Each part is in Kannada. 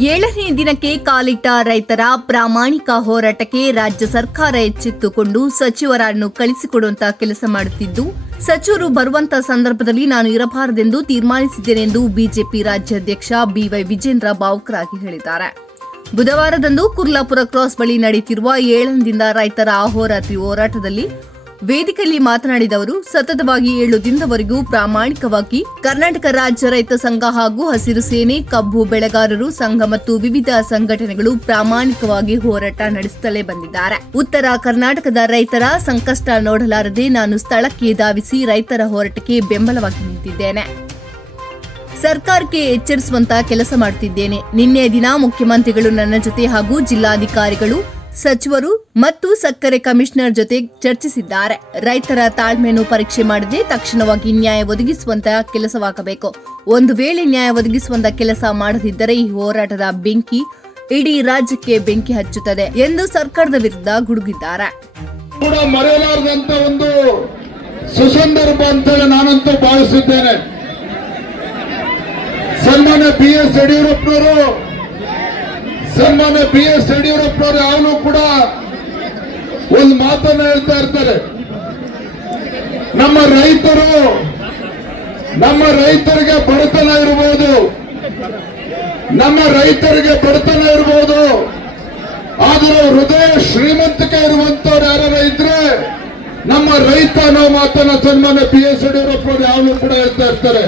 ಏಳನೇ ದಿನಕ್ಕೆ ಕಾಲಿಟ್ಟ ರೈತರ ಪ್ರಾಮಾಣಿಕ ಹೋರಾಟಕ್ಕೆ ರಾಜ್ಯ ಸರ್ಕಾರ ಎಚ್ಚೆತ್ತುಕೊಂಡು ಸಚಿವರನ್ನು ಕಳಿಸಿಕೊಡುವಂತ ಕೆಲಸ ಮಾಡುತ್ತಿದ್ದು, ಸಚಿವರು ಬರುವಂತ ಸಂದರ್ಭದಲ್ಲಿ ನಾನು ಇರಬಾರದೆಂದು ತೀರ್ಮಾನಿಸಿದ್ದೇನೆ ಎಂದು ಬಿಜೆಪಿ ರಾಜ್ಯಾಧ್ಯಕ್ಷ ಬಿವೈ ವಿಜೇಂದ್ರ ಭಾವುಕರಾಗಿ ಹೇಳಿದ್ದಾರೆ. ಬುಧವಾರದಂದು ಕುರ್ಲಾಪುರ ಕ್ರಾಸ್ ಬಳಿ ನಡೆಯುತ್ತಿರುವ 7ನೇ ದಿನದ ರೈತರ ಅಹೋರಾತ್ರಿ ಹೋರಾಟದಲ್ಲಿ ವೇದಿಕೆಯಲ್ಲಿ ಮಾತನಾಡಿದ ಅವರು, ಸತತವಾಗಿ 7 ದಿನದವರೆಗೂ ಪ್ರಾಮಾಣಿಕವಾಗಿ ಕರ್ನಾಟಕ ರಾಜ್ಯ ರೈತ ಸಂಘ ಹಾಗೂ ಹಸಿರು ಸೇನೆ, ಕಬ್ಬು ಬೆಳೆಗಾರರು ಸಂಘ ಮತ್ತು ವಿವಿಧ ಸಂಘಟನೆಗಳು ಪ್ರಾಮಾಣಿಕವಾಗಿ ಹೋರಾಟ ನಡೆಸುತ್ತಲೇ ಬಂದಿದ್ದಾರೆ. ಉತ್ತರ ಕರ್ನಾಟಕದ ರೈತರ ಸಂಕಷ್ಟ ನೋಡಲಾರದೆ ನಾನು ಸ್ಥಳಕ್ಕೆ ಧಾವಿಸಿ ರೈತರ ಹೋರಾಟಕ್ಕೆ ಬೆಂಬಲವಾಗಿ ನಿಂತಿದ್ದೇನೆ. ಸರ್ಕಾರಕ್ಕೆ ಎಚ್ಚರಿಸುವಂತ ಕೆಲಸ ಮಾಡುತ್ತಿದ್ದೇನೆ. ನಿನ್ನೆ ದಿನ ಮುಖ್ಯಮಂತ್ರಿಗಳು ನನ್ನ ಜೊತೆ ಹಾಗೂ ಜಿಲ್ಲಾಧಿಕಾರಿಗಳು, ಸಚಿವರು ಮತ್ತು ಸಕ್ಕರೆ ಕಮಿಷನರ್ ಜೊತೆ ಚರ್ಚಿಸಿದ್ದಾರೆ. ರೈತರ ತಾಳ್ಮೆಯನ್ನು ಪರೀಕ್ಷೆ ಮಾಡದೆ ತಕ್ಷಣವಾಗಿ ನ್ಯಾಯ ಒದಗಿಸುವಂತ ಕೆಲಸವಾಗಬೇಕು. ಒಂದು ವೇಳೆ ನ್ಯಾಯ ಒದಗಿಸುವಂತ ಕೆಲಸ ಮಾಡದಿದ್ದರೆ ಈ ಹೋರಾಟದ ಬೆಂಕಿ ಇಡೀ ರಾಜ್ಯಕ್ಕೆ ಬೆಂಕಿ ಹಚ್ಚುತ್ತದೆ ಎಂದು ಸರ್ಕಾರದ ವಿರುದ್ಧ ಗುಡುಗಿದ್ದಾರೆ. ಮರೆಯಲಾರದಂತ ಒಂದು ಸುಸಂದರ್ಭ ಅಂತ ನಾನಂತೂ ಭಾವಿಸಿದ್ದೇನೆ. ಸನ್ಮಾನ್ಯ BS ಯಡಿಯೂರಪ್ಪನವರು ಯಾವನು ಕೂಡ ಒಂದು ಮಾತನ್ನು ಹೇಳ್ತಾ ಇರ್ತಾರೆ. ನಮ್ಮ ರೈತರಿಗೆ ಬಡತನ ಇರಬಹುದು, ಆದರೂ ಹೃದಯ ಶ್ರೀಮಂತಿಕೆ ಇರುವಂತವ್ರು ಯಾರು ಇದ್ರೆ ನಮ್ಮ ರೈತ ಅನ್ನೋ ಮಾತನ್ನ ಸನ್ಮಾನ್ಯ BS ಯಡಿಯೂರಪ್ಪನವರು ಯಾವನು ಕೂಡ ಹೇಳ್ತಾ ಇರ್ತಾರೆ.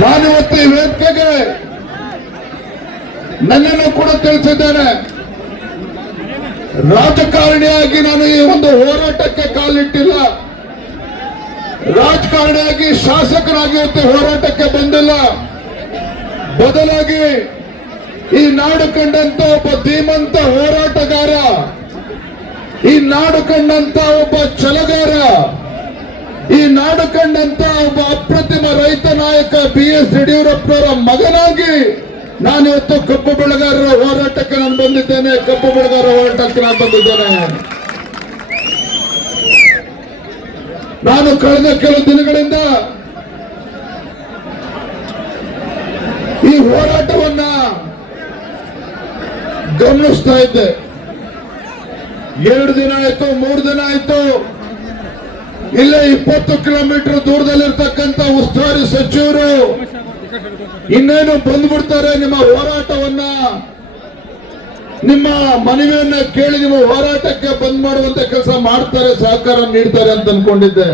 ನಾನಿವತ್ತು ಈ ವೇದಿಕೆಗೆ ನನ್ನನ್ನು ಕೂಡ ತಿಳಿಸಿದ್ದೇನೆ. ರಾಜಕಾರಣಿಯಾಗಿ ನಾನು ಈ ಒಂದು ಹೋರಾಟಕ್ಕೆ ಕಾಲಿಟ್ಟಿಲ್ಲ. ರಾಜಕಾರಣಿಯಾಗಿ ಶಾಸಕರಾಗಿ ಇವತ್ತು ಹೋರಾಟಕ್ಕೆ ಬಂದಿಲ್ಲ. ಬದಲಾಗಿ ಈ ನಾಡು ಕಂಡಂತ ಒಬ್ಬ ಧೀಮಂತ ಹೋರಾಟಗಾರ, ಈ ನಾಡು ಕಂಡಂತ ಒಬ್ಬ ಛಲಗಾರ, ಈ ನಾಡು ಕಂಡಂತ ಒಬ್ಬ ಅಪ್ರತಿಮ ರೈತ ನಾಯಕ BS ಯಡಿಯೂರಪ್ಪನವರ ಮಗನಾಗಿ ನಾನಿವತ್ತು ಕಬ್ಬು ಬೆಳೆಗಾರರ ಹೋರಾಟಕ್ಕೆ ನಾನು ಬಂದಿದ್ದೇನೆ. ನಾನು ಕಳೆದ ಕೆಲವು ದಿನಗಳಿಂದ ಈ ಹೋರಾಟವನ್ನ ಗಮನಿಸ್ತಾ ಇದ್ದೆ. 2 ದಿನ ಆಯ್ತು, 3 ದಿನ ಆಯ್ತು. ಇಲ್ಲೇ 20 ಕಿಲೋಮೀಟರ್ ದೂರದಲ್ಲಿರ್ತಕ್ಕಂಥ ಉಸ್ತುವಾರಿ ಸಚಿವರು ಇನ್ನೇನು ಬಂದ್ಬಿಡ್ತಾರೆ, ನಿಮ್ಮ ಹೋರಾಟವನ್ನ, ನಿಮ್ಮ ಮನವಿಯನ್ನ ಕೇಳಿ ನಿಮ್ಮ ಹೋರಾಟಕ್ಕೆ ಬಂದ್ ಮಾಡುವಂತ ಕೆಲಸ ಮಾಡ್ತಾರೆ, ಸಹಕಾರ ನೀಡ್ತಾರೆ ಅಂತ ಅನ್ಕೊಂಡಿದ್ದೆ.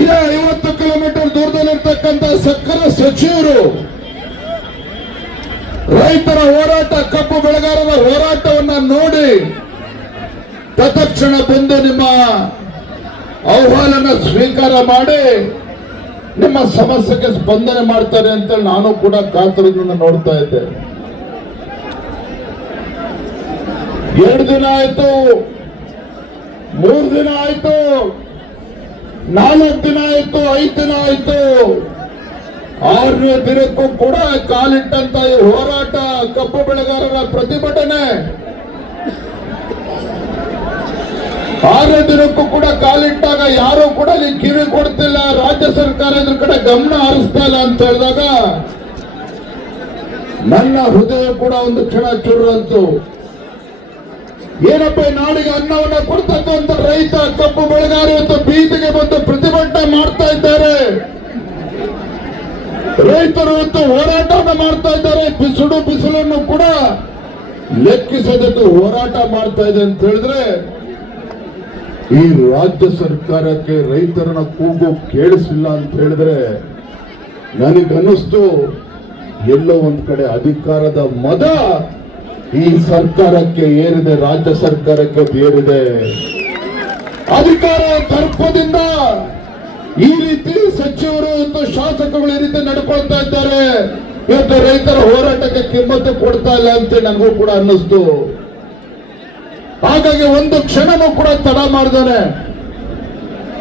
ಇಲ್ಲ 50 ಕಿಲೋಮೀಟರ್ ದೂರದಲ್ಲಿರ್ತಕ್ಕಂಥ ಸಕ್ಕರೆ ಸಚಿವರು ರೈತರ ಹೋರಾಟ, ಕಬ್ಬು ಬೆಳೆಗಾರರ ಹೋರಾಟವನ್ನ ನೋಡಿ ತತ್ಕ್ಷಣ ಬಂದು ನಿಮ್ಮ ಆಹ್ವಾನ ಸ್ವೀಕಾರ ಮಾಡಿ ನಿಮ್ಮ ಸಮಸ್ಯೆಗೆ ಸ್ಪಂದನೆ ಮಾಡ್ತಾರೆ ಅಂತ ನಾನು ಕೂಡ ಕಾತರದಿಂದ ನೋಡ್ತಾ ಇದ್ದೆ. 2 ದಿನ ಆಯ್ತು, 3 ದಿನ ಆಯ್ತು, 4 ದಿನ ಆಯ್ತು, 5 ದಿನ ಆಯ್ತು. 6ನೇ ದಿನಕ್ಕೂ ಕೂಡ ಕಾಲಿಟ್ಟಂತ ಈ ಹೋರಾಟ, ಕಬ್ಬು ಬೆಳೆಗಾರರ ಪ್ರತಿಭಟನೆ 6ನೇ ದಿನಕ್ಕೂ ಕೂಡ ಕಾಲಿಟ್ಟಾಗ ಯಾರು ಕೂಡ ಅಲ್ಲಿ ಕಿವಿ ಕೊಡ್ತಿಲ್ಲ, ರಾಜ್ಯ ಸರ್ಕಾರ ಇದ್ರ ಕಡೆ ಗಮನ ಹರಿಸ್ತಾ ಇಲ್ಲ ಅಂತ ಹೇಳಿದಾಗ ನನ್ನ ಹೃದಯ ಕೂಡ ಒಂದು ಕ್ಷಣ ಚುರ್ರಂತು. ಏನಪ್ಪ ಈ ನಾಡಿಗೆ ಅನ್ನವನ್ನ ಕೊಡ್ತಕ್ಕಂಥ ರೈತ, ಕಬ್ಬು ಬೆಳೆಗಾರ ಇವತ್ತು ಬೀದಿಗೆ ಬಂದು ಪ್ರತಿಭಟನೆ ಮಾಡ್ತಾ ಇದ್ದಾರೆ. ರೈತರು ಇವತ್ತು ಹೋರಾಟವನ್ನು ಮಾಡ್ತಾ ಇದ್ದಾರೆ. ಬಿಸಿಲನ್ನು ಕೂಡ ಲೆಕ್ಕಿಸದಕ್ಕೆ ಹೋರಾಟ ಮಾಡ್ತಾ ಇದೆ ಅಂತ ಹೇಳಿದ್ರೆ ಈ ರಾಜ್ಯ ಸರ್ಕಾರಕ್ಕೆ ರೈತರನ್ನ ಕೂಗು ಕೇಳಿಸಿಲ್ಲ ಅಂತ ಹೇಳಿದ್ರೆ ನನಗನ್ನಿಸ್ತು ಎಲ್ಲೋ ಒಂದ್ ಕಡೆ ಅಧಿಕಾರದ ಮದ ಈ ಸರ್ಕಾರಕ್ಕೆ ಏರಿದೆ, ರಾಜ್ಯ ಸರ್ಕಾರಕ್ಕೆ ಏರಿದೆ. ಅಧಿಕಾರ ದರ್ಪದಿಂದ ಈ ರೀತಿ ಸಚಿವರು ಮತ್ತು ಶಾಸಕರು ಈ ರೀತಿ ನಡ್ಕೊಳ್ತಾ ಇದ್ದಾರೆ. ಇವತ್ತು ರೈತರ ಹೋರಾಟಕ್ಕೆ ಕಿಮ್ಮತ್ತು ಕೊಡ್ತಾ ಇಲ್ಲ ಅಂತ ನನಗೂ ಕೂಡ ಅನ್ನಿಸ್ತು. ಹಾಗಾಗಿ ಒಂದು ಕ್ಷಣನೂ ಕೂಡ ತಡ ಮಾಡಿದಾನೆ.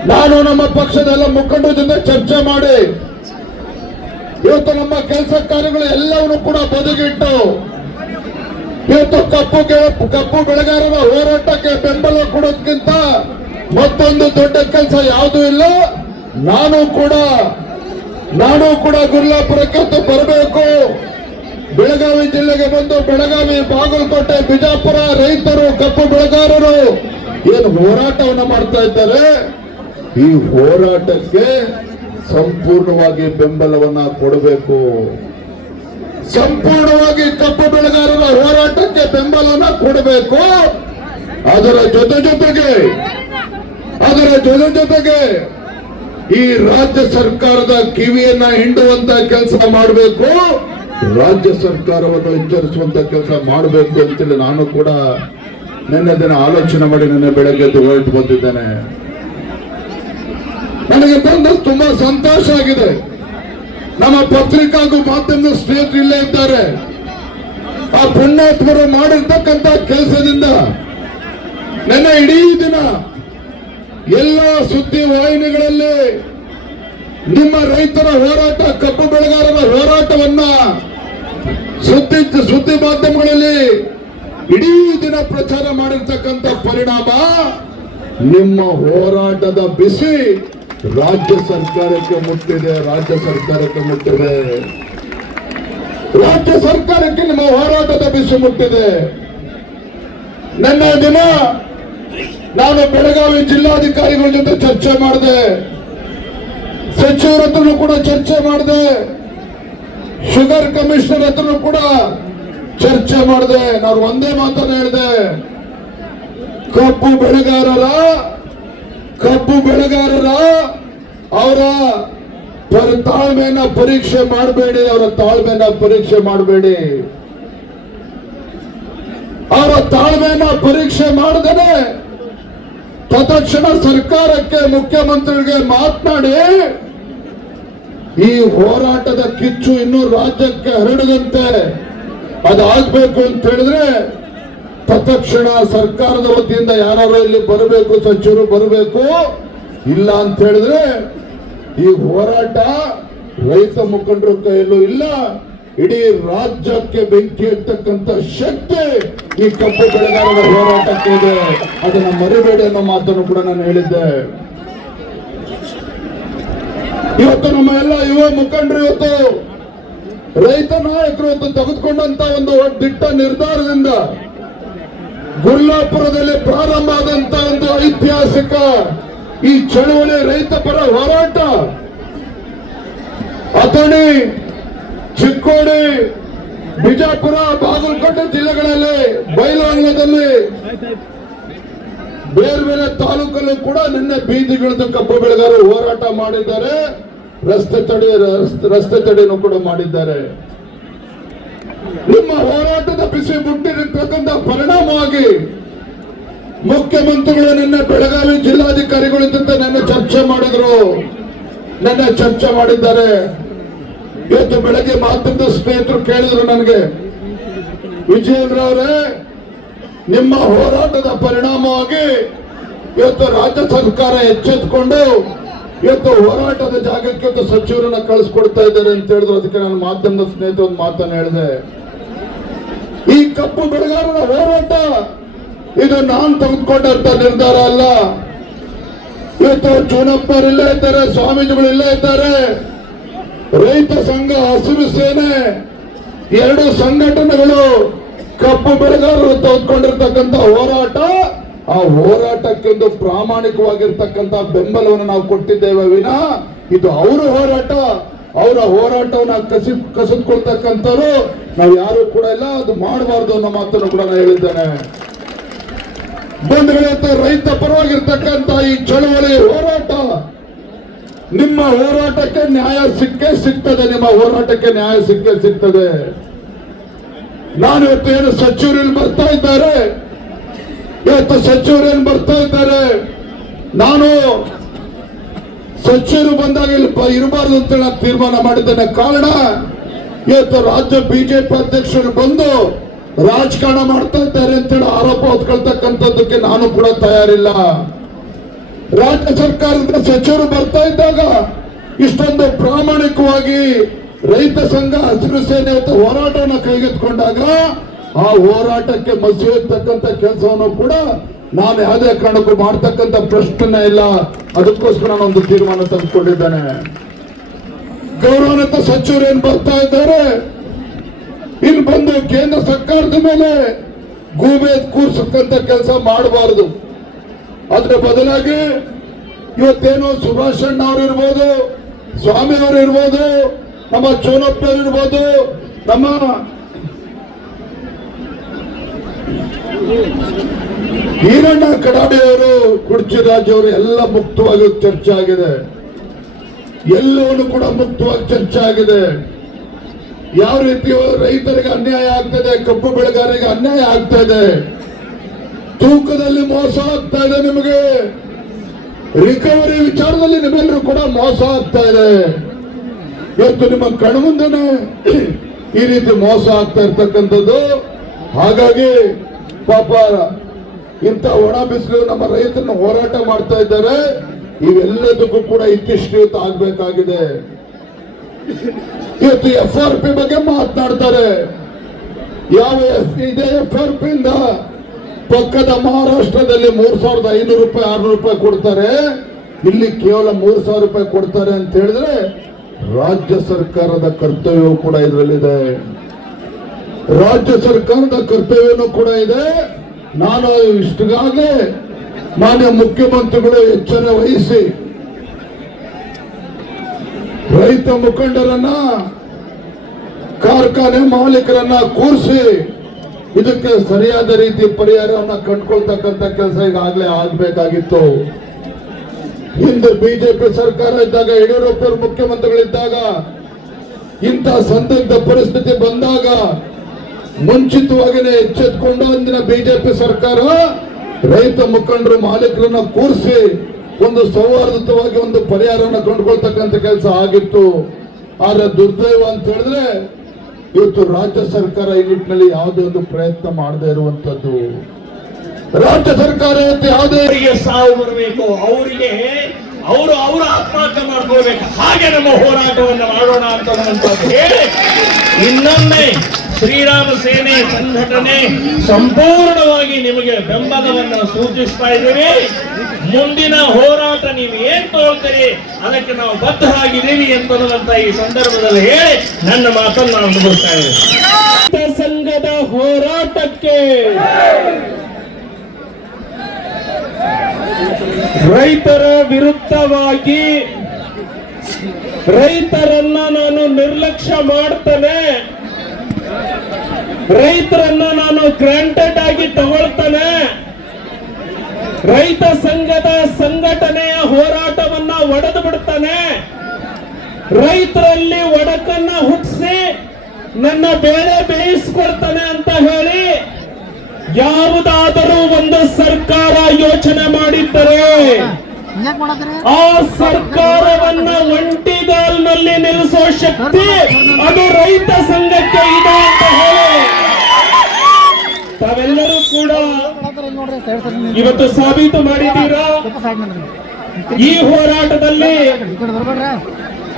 ನಾನು ನಮ್ಮ ಪಕ್ಷದ ಎಲ್ಲ ಮುಖಂಡರಿಂದ ಚರ್ಚೆ ಮಾಡಿ ಇವತ್ತು ನಮ್ಮ ಕೆಲಸ ಕಾರ್ಯಗಳು ಎಲ್ಲವನ್ನೂ ಕೂಡ ಬದಿಗಿಟ್ಟು ಇವತ್ತು ಕಬ್ಬು ಬೆಳೆಗಾರರ ಹೋರಾಟಕ್ಕೆ ಬೆಂಬಲ ಕೊಡೋದಕ್ಕಿಂತ ಮತ್ತೊಂದು ದೊಡ್ಡ ಕೆಲಸ ಯಾವುದೂ ಇಲ್ಲ. ನಾನು ಕೂಡ ಗುರ್ಲಾಪುರಕ್ಕೆ ಬರಬೇಕು. ಬೆಳಗಾವಿ ಜಿಲ್ಲೆಗೆ ಬಂದು ಬೆಳಗಾವಿ, ಬಾಗಲಕೋಟೆ, ಬಿಜಾಪುರ ರೈತರು, ಕಬ್ಬು ಬೆಳೆಗಾರರು ಏನು ಹೋರಾಟವನ್ನು ಮಾಡ್ತಾ ಇದ್ದಾರೆ, ಈ ಹೋರಾಟಕ್ಕೆ ಸಂಪೂರ್ಣವಾಗಿ ಬೆಂಬಲವನ್ನ ಕೊಡಬೇಕು. ಸಂಪೂರ್ಣವಾಗಿ ಕಬ್ಬು ಬೆಳೆಗಾರರ ಹೋರಾಟಕ್ಕೆ ಬೆಂಬಲವನ್ನ ಕೊಡಬೇಕು. ಅದರ ಜೊತೆಗೆ ಈ ರಾಜ್ಯ ಸರ್ಕಾರದ ಕಿವಿಯನ್ನ ಹಿಂಡುವಂತ ಕೆಲಸ ಮಾಡಬೇಕು, ರಾಜ್ಯ ಸರ್ಕಾರವನ್ನು ಎಚ್ಚರಿಸುವಂತ ಕೆಲಸ ಮಾಡಬೇಕು ಅಂತೇಳಿ ನಾನು ಕೂಡ ನಿನ್ನೆ ದಿನ ಆಲೋಚನೆ ಮಾಡಿ ನಿನ್ನೆ ಬೆಳಗ್ಗೆ ಹೊರಟು ಬಂದಿದ್ದೇನೆ. ನನಗೆ ತುಂಬಾ ಸಂತೋಷ ಆಗಿದೆ. ನಮ್ಮ ಪತ್ರಿಕಾ ಹಾಗೂ ಮಾಧ್ಯಮದ ಸ್ನೇಹಿತರು ಇಲ್ಲೇ ಇದ್ದಾರೆ. ಆ ಪುಣ್ಯಾತ್ಮರು ಮಾಡಿರ್ತಕ್ಕಂಥ ಕೆಲಸದಿಂದ ನಿನ್ನೆ ಇಡೀ ದಿನ ಎಲ್ಲ ಸುದ್ದಿ ವಾಹಿನಿಗಳಲ್ಲಿ ನಿಮ್ಮ ರೈತರ ಹೋರಾಟ, ಕಬ್ಬು ಬೆಳೆಗಾರರ ಹೋರಾಟವನ್ನ ಸುದ್ದಿ ಮಾಧ್ಯಮಗಳಲ್ಲಿ ಇಡೀ ದಿನ ಪ್ರಚಾರ ಮಾಡಿರ್ತಕ್ಕಂಥ ಪರಿಣಾಮ ನಿಮ್ಮ ಹೋರಾಟದ ಬಿಸಿ ರಾಜ್ಯ ಸರ್ಕಾರಕ್ಕೆ ಮುಟ್ಟಿದೆ. ರಾಜ್ಯ ಸರ್ಕಾರಕ್ಕೆ ನಿಮ್ಮ ಹೋರಾಟದ ಬಿಸಿ ಮುಟ್ಟಿದೆ. ನನ್ನ ದಿನ ನಾನು ಬೆಳಗಾವಿ ಜಿಲ್ಲಾಧಿಕಾರಿಗಳ ಜೊತೆ ಚರ್ಚೆ ಮಾಡಿದೆ, ಸಚಿವರ ಹತ್ರನೂ ಕೂಡ ಚರ್ಚೆ ಮಾಡಿದೆ, ಶುಗರ್ ಕಮಿಷನರ್ ಹತ್ರನೂ ಕೂಡ ಚರ್ಚೆ ಮಾಡಿದೆ. ನಾನು ಒಂದೇ ಮಾತನ್ನ ಹೇಳಿದೆ, ಕಬ್ಬು ಬೆಳೆಗಾರರ ಅವರ ತಾಳ್ಮೆಯನ್ನ ಪರೀಕ್ಷೆ ಮಾಡಬೇಡಿ. ಅವರ ತಾಳ್ಮೆಯನ್ನ ಪರೀಕ್ಷೆ ಮಾಡದೇನೆ ತತ್ಕ್ಷಣ ಸರ್ಕಾರಕ್ಕೆ, ಮುಖ್ಯಮಂತ್ರಿಗಳಿಗೆ ಮಾತನಾಡಿ ಈ ಹೋರಾಟದ ಕಿಚ್ಚು ಇನ್ನೂ ರಾಜ್ಯಕ್ಕೆ ಹರಡದಂತೆ ಅದಾಗಬೇಕು ಅಂತ ಹೇಳಿದ್ರೆ ತತ್ಕ್ಷಣ ಸರ್ಕಾರದ ವತಿಯಿಂದ ಯಾರು ಇಲ್ಲಿ ಬರಬೇಕು, ಸಚಿವರು ಬರಬೇಕು. ಇಲ್ಲ ಅಂತ ಹೇಳಿದ್ರೆ ಈ ಹೋರಾಟ ರೈತ ಮುಖಂಡರ ಕೈಯಲ್ಲೂ ಇಲ್ಲ, ಇಡೀ ರಾಜ್ಯಕ್ಕೆ ಬೆಂಕಿ ಇರ್ತಕ್ಕಂಥ ಶಕ್ತಿ ಈ ಕಬ್ಬು ಬೆಳೆಗಾರರ ಹೋರಾಟಕ್ಕೆ ಇದೆ. ಅದನ್ನ ಮರಿಬೇಡಿ ಅನ್ನೋ ಮಾತನ್ನು ಕೂಡ ನಾನು ಹೇಳಿದ್ದೆ. ಇವತ್ತು ನಮ್ಮ ಎಲ್ಲ ಯುವ ಮುಖಂಡರು, ಇವತ್ತು ರೈತ ನಾಯಕರು ಇವತ್ತು ತೆಗೆದುಕೊಂಡಂತ ಒಂದು ದಿಟ್ಟ ನಿರ್ಧಾರದಿಂದ ಗುರ್ಲಾಪುರದಲ್ಲಿ ಪ್ರಾರಂಭ ಆದಂತ ಒಂದು ಐತಿಹಾಸಿಕ ಈ ಚಳವಳಿ, ರೈತ ಪರ ಹೋರಾಟ ಅಥಣಿ, ಚಿಕ್ಕೋಡಿ, ಬಿಜಾಪುರ, ಬಾಗಲಕೋಟೆ ಜಿಲ್ಲೆಗಳಲ್ಲಿ, ಬೈಲಹೊಂಗಲದಲ್ಲಿ, ಬೇರೆ ಬೇರೆ ತಾಲೂಕಲ್ಲೂ ಕೂಡ ನಿನ್ನೆ ಬೀದಿಗಿಳಿದು ಕಬ್ಬು ಬೆಳೆಗಾರರು ಹೋರಾಟ ಮಾಡಿದ್ದಾರೆ. ರಸ್ತೆ ತಡೆಯನ್ನು ಕೂಡ ಮಾಡಿದ್ದಾರೆ. ನಿಮ್ಮ ಹೋರಾಟದ ಬಿಸಿ ಮುಟ್ಟಿರತಕ್ಕಂಥ ಪರಿಣಾಮವಾಗಿ ಮುಖ್ಯಮಂತ್ರಿಗಳು ನಿನ್ನೆ ಬೆಳಗಾವಿ ಜಿಲ್ಲಾಧಿಕಾರಿಗಳ ಜೊತೆ ನನ್ನ ಚರ್ಚೆ ಮಾಡಿದ್ದಾರೆ. ಇವತ್ತು ಬೆಳಗ್ಗೆ ಮಾಧ್ಯಮದ ಸ್ನೇಹಿತರು ಕೇಳಿದ್ರು ನನಗೆ, ವಿಜಯೇಂದ್ರ ಅವರೇ, ನಿಮ್ಮ ಹೋರಾಟದ ಪರಿಣಾಮವಾಗಿ ಇವತ್ತು ರಾಜ್ಯ ಸರ್ಕಾರ ಎಚ್ಚೆತ್ತುಕೊಂಡು ಇವತ್ತು ಹೋರಾಟದ ಜಾಗಕ್ಕೆ ಇವತ್ತು ಸಚಿವರನ್ನ ಕಳಿಸ್ಕೊಡ್ತಾ ಇದ್ದಾರೆ ಅಂತ ಹೇಳಿದ್ರು. ಅದಕ್ಕೆ ನಾನು ಮಾಧ್ಯಮದ ಸ್ನೇಹಿತ ಒಂದು ಮಾತನ್ನು ಹೇಳಿದೆ, ಈ ಕಬ್ಬು ಬೆಳೆಗಾರರ ಹೋರಾಟ ಇದು ನಾನು ತೆಗೆದುಕೊಂಡಂತ ನಿರ್ಧಾರ ಅಲ್ಲ. ಇವತ್ತು ಚೂನಪ್ಪರು ಇಲ್ಲೇ ಇದ್ದಾರೆ, ಸ್ವಾಮೀಜಿಗಳು ಇಲ್ಲೇ ಇದ್ದಾರೆ, ರೈತ ಸಂಘ, ಹಸಿರು ಸೇನೆ, ಎರಡು ಸಂಘಟನೆಗಳು ಕಬ್ಬು ಬೆಳೆಗಾರರು ತೆಗೆದುಕೊಂಡಿರ್ತಕ್ಕಂಥ ಹೋರಾಟ, ಆ ಹೋರಾಟಕ್ಕೆಂದು ಪ್ರಾಮಾಣಿಕವಾಗಿರ್ತಕ್ಕಂಥ ಬೆಂಬಲವನ್ನು ನಾವು ಕೊಟ್ಟಿದ್ದೇವೆ ವಿನ ಇದು ಅವರ ಹೋರಾಟ, ಅವರ ಹೋರಾಟವನ್ನ ಕಸಿದುಕೊಳ್ತಕ್ಕಂಥವ್ರು ನಾವು ಯಾರು ಕೂಡ ಇಲ್ಲ, ಅದು ಮಾಡಬಾರ್ದು ಅನ್ನೋ ಮಾತನ್ನು ಕೂಡ ನಾನು ಹೇಳಿದ್ದೇನೆ. ಬಂಧುಗಳೇ, ರೈತ ಪರವಾಗಿರ್ತಕ್ಕಂಥ ಈ ಚಳವಳಿ ಹೋರಾಟ, ನಿಮ್ಮ ಹೋರಾಟಕ್ಕೆ ನ್ಯಾಯ ಸಿಗ್ತದೆ, ನಿಮ್ಮ ಹೋರಾಟಕ್ಕೆ ನ್ಯಾಯ ಸಿಗ್ತದೆ. ನಾನು ಇವತ್ತು ಏನು ಸಚಿವರು ಬರ್ತಾ ಇದ್ದಾರೆ, ನಾನು ಸಚಿವರು ಬಂದಾಗ ಇಲ್ಲಿ ಇರಬಾರ್ದು ಅಂತ ನಾನು ತೀರ್ಮಾನ ಮಾಡಿದ್ದೇನೆ. ಕಾರಣ ಇವತ್ತು ರಾಜ್ಯ ಬಿಜೆಪಿ ಅಧ್ಯಕ್ಷರು ಬಂದು ರಾಜಕಾರಣ ಮಾಡ್ತಾ ಇದ್ದಾರೆ ಅಂತೇಳಿ ಆರೋಪ ಹೊತ್ಕೊಳ್ತಕ್ಕಂಥದ್ದಕ್ಕೆ ನಾನು ಕೂಡ ತಯಾರಿಲ್ಲ. ರಾಜ್ಯ ಸರ್ಕಾರದ ಸಚಿವರು ಬರ್ತಾ ಇದ್ದಾಗ ಇಷ್ಟೊಂದು ಪ್ರಾಮಾಣಿಕವಾಗಿ ರೈತ ಸಂಘ, ಹಸಿರು ಸೇನೆ ಹೋರಾಟವನ್ನು ಕೈಗೆತ್ತಿಕೊಂಡಾಗ ಆ ಹೋರಾಟಕ್ಕೆ ಮಸಿಯತಕ್ಕಂಥ ಕೆಲಸವನ್ನು ಕೂಡ ನಾನು ಯಾವುದೇ ಕಾರಣಕ್ಕೂ ಮಾಡ್ತಕ್ಕಂಥ ಪ್ರಶ್ನೆ ಇಲ್ಲ. ಅದಕ್ಕೋಸ್ಕರ ನಾನೊಂದು ತೀರ್ಮಾನ ತೆಗೆದುಕೊಂಡಿದ್ದೇನೆ. ಗೌರವಾನ್ವಿತ ಸಚಿವರು ಏನ್ ಬರ್ತಾ ಇದ್ದಾರೆ, ಇಲ್ಲಿ ಬಂದು ಕೇಂದ್ರ ಸರ್ಕಾರದ ಮೇಲೆ ಗೂಬೆ ಕೂರ್ಸಕ್ಕಂತ ಕೆಲಸ ಮಾಡಬಾರದು. ಅದ್ರ ಬದಲಾಗಿ ಇವತ್ತೇನು ಸುಭಾಷ್ ಅಣ್ಣ ಅವರು ಇರ್ಬೋದು, ಸ್ವಾಮಿ ಅವರು ಇರ್ಬೋದು, ನಮ್ಮ ಚೋನಪ್ಪ ಇರ್ಬೋದು, ನಮ್ಮ ಈರಣ್ಣ ಕಡಾಡಿಯವರು, ಕುಡ್ಚಿ ರಾಜ್ ಅವರು ಎಲ್ಲ ಮುಕ್ತವಾಗಿ ಚರ್ಚೆ ಆಗಿದೆ. ಎಲ್ಲವನ್ನೂ ಕೂಡ ಮುಕ್ತವಾಗಿ ಚರ್ಚೆ ಆಗಿದೆ. ಯಾವ ರೀತಿ ರೈತರಿಗೆ ಅನ್ಯಾಯ ಆಗ್ತದೆ, ಕಬ್ಬು ಬೆಳೆಗಾರರಿಗೆ ಅನ್ಯಾಯ ಆಗ್ತಾ ಇದೆ, ತೂಕದಲ್ಲಿ ಮೋಸ ಆಗ್ತಾ ಇದೆ, ನಿಮಗೆ ರಿಕವರಿ ವಿಚಾರದಲ್ಲಿ ನಿಮ್ಮೆಲ್ಲರೂ ಕೂಡ ಮೋಸ ಆಗ್ತಾ ಇದೆ. ಇವತ್ತು ನಿಮ್ಮ ಕಣ್ಮುಂದೆನೆ ಈ ರೀತಿ ಮೋಸ ಆಗ್ತಾ ಇರ್ತಕ್ಕಂಥದ್ದು. ಹಾಗಾಗಿ ಪಾಪ ಇಂಥ ಒಣ ಬಿಸಿಲು ನಮ್ಮ ರೈತರನ್ನು ಹೋರಾಟ ಮಾಡ್ತಾ ಇದ್ದಾರೆ. ಇವೆಲ್ಲದಕ್ಕೂ ಕೂಡ ಇತ್ಯಷ್ಟು ಆಗ್ಬೇಕಾಗಿದೆ. ಇವತ್ತು FRP ಬಗ್ಗೆ ಮಾತನಾಡ್ತಾರೆ. ಯಾವ ಇದೆ FRP ಇಂದ ಪಕ್ಕದ ಮಹಾರಾಷ್ಟ್ರದಲ್ಲಿ 3,500 ರೂಪಾಯಿ 600 ರೂಪಾಯಿ ಕೊಡ್ತಾರೆ, ಇಲ್ಲಿ ಕೇವಲ 3,000 ರೂಪಾಯಿ ಕೊಡ್ತಾರೆ ಅಂತ ಹೇಳಿದ್ರೆ ರಾಜ್ಯ ಸರ್ಕಾರದ ಕರ್ತವ್ಯವೂ ಕೂಡ ಇದರಲ್ಲಿದೆ. ರಾಜ್ಯ ಸರ್ಕಾರದ ಕರ್ತವ್ಯನೂ ಕೂಡ ಇದೆ. ನಾನು ಇಷ್ಟಾಗಲೇ ಮಾನ್ಯ ಮುಖ್ಯಮಂತ್ರಿಗಳು ಎಚ್ಚರ ವಹಿಸಿ ರೈತ ಮುಖಂಡರನ್ನ, ಕಾರ್ಖಾನೆ ಮಾಲೀಕರನ್ನ ಕೂರಿಸಿ ಇದಕ್ಕೆ ಸರಿಯಾದ ರೀತಿ ಪರಿಹಾರವನ್ನ ಕಂಡುಕೊಳ್ತಕ್ಕಂಥ ಕೆಲಸ ಈಗಾಗಲೇ ಆಗ್ಬೇಕಾಗಿತ್ತು. ಹಿಂದೆ ಬಿಜೆಪಿ ಸರ್ಕಾರ ಇದ್ದಾಗ, ಯಡಿಯೂರಪ್ಪ ಮುಖ್ಯಮಂತ್ರಿಗಳಿದ್ದಾಗ, ಇಂಥ ಸಂದಿಗ್ಧ ಪರಿಸ್ಥಿತಿ ಬಂದಾಗ ಮುಂಚಿತವಾಗಿಯೇ ಎಚ್ಚೆತ್ತುಕೊಂಡು ಅಂದಿನ ಬಿಜೆಪಿ ಸರ್ಕಾರ ರೈತ ಮುಖಂಡರು ಮಾಲೀಕರನ್ನ ಕೂರಿಸಿ ಒಂದು ಸೌಹಾರ್ದಯುತವಾಗಿ ಒಂದು ಪರಿಹಾರವನ್ನು ಕಂಡುಕೊಳ್ತಕ್ಕಂಥ ಕೆಲಸ ಆಗಿತ್ತು. ಆದ್ರೆ ದುರ್ದೈವ ಅಂತ ಹೇಳಿದ್ರೆ ಇವತ್ತು ರಾಜ್ಯ ಸರ್ಕಾರ ಈ ನಿಟ್ಟಿನಲ್ಲಿ ಯಾವುದೇ ಒಂದು ಪ್ರಯತ್ನ ಮಾಡದೇ ಇರುವಂತದ್ದು. ರಾಜ್ಯ ಸರ್ಕಾರ ಯಾವುದೇ ಸಾವು ಬರಬೇಕು, ಅವರಿಗೆ ಅವರು ಆತ್ಮಹತ್ಯೆ ಮಾಡ್ಕೊಳ್ಬೇಕು. ಹಾಗೆ ನಮ್ಮ ಹೋರಾಟವನ್ನು ಮಾಡೋಣ ಅಂತ ಹೇಳಿ ಇನ್ನೊಮ್ಮೆ ಶ್ರೀರಾಮ ಸೇನೆ ಸಂಘಟನೆ ಸಂಪೂರ್ಣವಾಗಿ ನಿಮಗೆ ಬೆಂಬಲವನ್ನು ಸೂಚಿಸ್ತಾ ಇದ್ದೀವಿ. ಮುಂದಿನ ಹೋರಾಟ ನೀವು ಏನ್ ತಗೊಳ್ತೀರಿ ಅದಕ್ಕೆ ನಾವು ಬದ್ಧರಾಗಿದ್ದೀವಿ ಅಂತನ್ನುವಂತ ಈ ಸಂದರ್ಭದಲ್ಲಿ ಹೇಳಿ ನನ್ನ ಮಾತನ್ನು ನಾನು ಮುಗಿಸ್ತಾ ಇದ್ದೀನಿ. ಸಂಘದ ಹೋರಾಟಕ್ಕೆ ರೈತರ ವಿರುದ್ಧವಾಗಿ ರೈತರನ್ನ ನಾನು ನಿರ್ಲಕ್ಷ್ಯ ಮಾಡ್ತಾನೆ, ರೈತರನ್ನ ನಾನು ಗ್ರಾಂಟೆಡ್ ಆಗಿ ತಗೊಳ್ತಾನೆ, ರೈತ ಸಂಘದ ಸಂಘಟನೆಯ ಹೋರಾಟವನ್ನ ಒಡೆದು ಬಿಡ್ತಾನೆ, ರೈತರಲ್ಲಿ ಒಡಕನ್ನ ಹುಟ್ಟಿಸಿ ನನ್ನ ಬೇಳೆ ಬೇಯಿಸ್ಕೊಳ್ತಾನೆ ಅಂತ ಹೇಳಿ ಯಾವುದಾದರೂ ಒಂದು ಸರ್ಕಾರ ಯೋಚನೆ ಮಾಡಿದ್ದರೆ ಆ ಸರ್ಕಾರವನ್ನ ಒಂಟಿಗಾಲ್ನಲ್ಲಿ ನಿಲ್ಲಿಸೋ ಶಕ್ತಿ ಅದು ರೈತ ಸಂಘಕ್ಕೆ ಇದೆ ಅಂತ ಹೇಳಿ ತಾವೆಲ್ಲರೂ ಕೂಡ ಇವತ್ತು ಸಾಬೀತು ಮಾಡಿದ್ದೀರಾ. ಈ ಹೋರಾಟದಲ್ಲಿ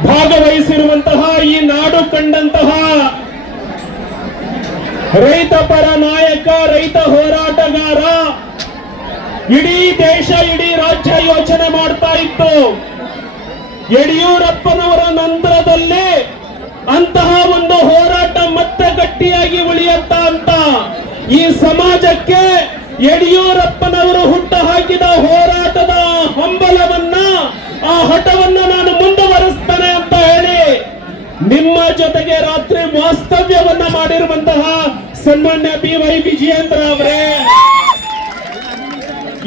ಭಾಗವಹಿಸಿರುವಂತಹ, ಈ ನಾಡು ಕಂಡಂತಹ ರೈತ ಪರ ನಾಯಕ, ರೈತ ಹೋರಾಟಗಾರ, ಇಡೀ ದೇಶ ಇಡೀ ರಾಜ್ಯ ಯೋಚನೆ ಮಾಡ್ತಾ ಇತ್ತು. ಯಡಿಯೂರಪ್ಪನವರ ನಂತರದಲ್ಲಿ ಅಂತಹ ಒಂದು ಹೋರಾಟ ಮತ್ತೆ ಗಟ್ಟಿಯಾಗಿ ಉಳಿಯುತ್ತಾ ಅಂತ ಈ ಸಮಾಜಕ್ಕೆ ಯಡಿಯೂರಪ್ಪನವರು ಹುಟ್ಟು ಹಾಕಿದ ಹೋರಾಟದ ಹಂಬಲವನ್ನ, ಆ ಹಠವನ್ನ ನಾನು ಮುಂದುವರಿಸ್ತೇನೆ ಅಂತ ಹೇಳಿ ನಿಮ್ಮ ಜೊತೆಗೆ ರಾತ್ರಿ ವಾಸ್ತವ್ಯವನ್ನ ಮಾಡಿರುವಂತಹ ಸನ್ಮಾನ್ಯ BY ವಿಜಯೇಂದ್ರ ಅವರೇ,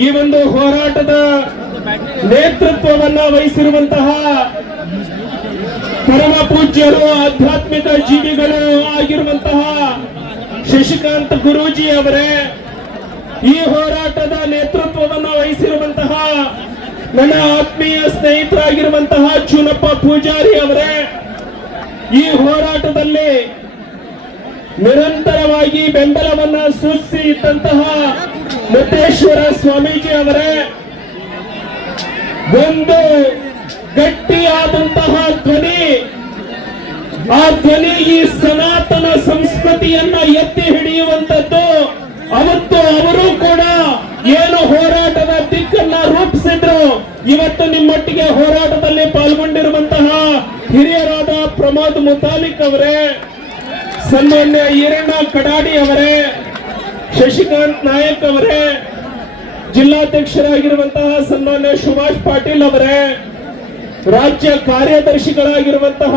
ಈ ಒಂದು ಹೋರಾಟದ ನೇತೃತ್ವವನ್ನ ವಹಿಸಿರುವಂತಹ ಪರಮ ಪೂಜ್ಯರು, ಆಧ್ಯಾತ್ಮಿಕ ಜೀವಿಗಳು ಆಗಿರುವಂತಹ ಶಶಿಕಾಂತ್ ಗುರೂಜಿ ಅವರೇ, ಈ ಹೋರಾಟದ ನೇತೃತ್ವವನ್ನು ವಹಿಸಿರುವಂತಹ ನನ್ನ ಆತ್ಮೀಯ ಸ್ನೇಹಿತರಾಗಿರುವಂತಹ ಚೂನಪ್ಪ ಪೂಜಾರಿ ಅವರೇ, ಈ ಹೋರಾಟದಲ್ಲಿ ನಿರಂತರವಾಗಿ ಬೆಂಬಲವನ್ನ ಸೂಚಿಸಿ ಇದ್ದಂತಹ ಮುತ್ತೇಶ್ವರ ಸ್ವಾಮೀಜಿ ಅವರೇ, ಒಂದು ಗಟ್ಟಿಯಾದಂತಹ ಧ್ವನಿ, ಆ ಧ್ವನಿ ಈ ಸನಾತನ ಸಂಸ್ಕೃತಿಯನ್ನ ಎತ್ತಿ ಹಿಡಿಯುವಂತದ್ದು. ಅವತ್ತು ಅವರು ಕೂಡ ಏನು ಹಿರಿಯರಾದ ಪ್ರಮೋದ್ ಮುತಾಲಿಕ್ ಅವರೇ, ಸನ್ಮಾನ್ಯ ಈರಣ್ಣ ಕಡಾಡಿ ಅವರೇ, ಶಶಿಕಾಂತ್ ನಾಯಕ್ ಅವರೇ, ಜಿಲ್ಲಾಧ್ಯಕ್ಷರಾಗಿರುವಂತಹ ಸನ್ಮಾನ್ಯ ಸುಭಾಷ್ ಪಾಟೀಲ್ ಅವರೇ, ರಾಜ್ಯ ಕಾರ್ಯದರ್ಶಿಗಳಾಗಿರುವಂತಹ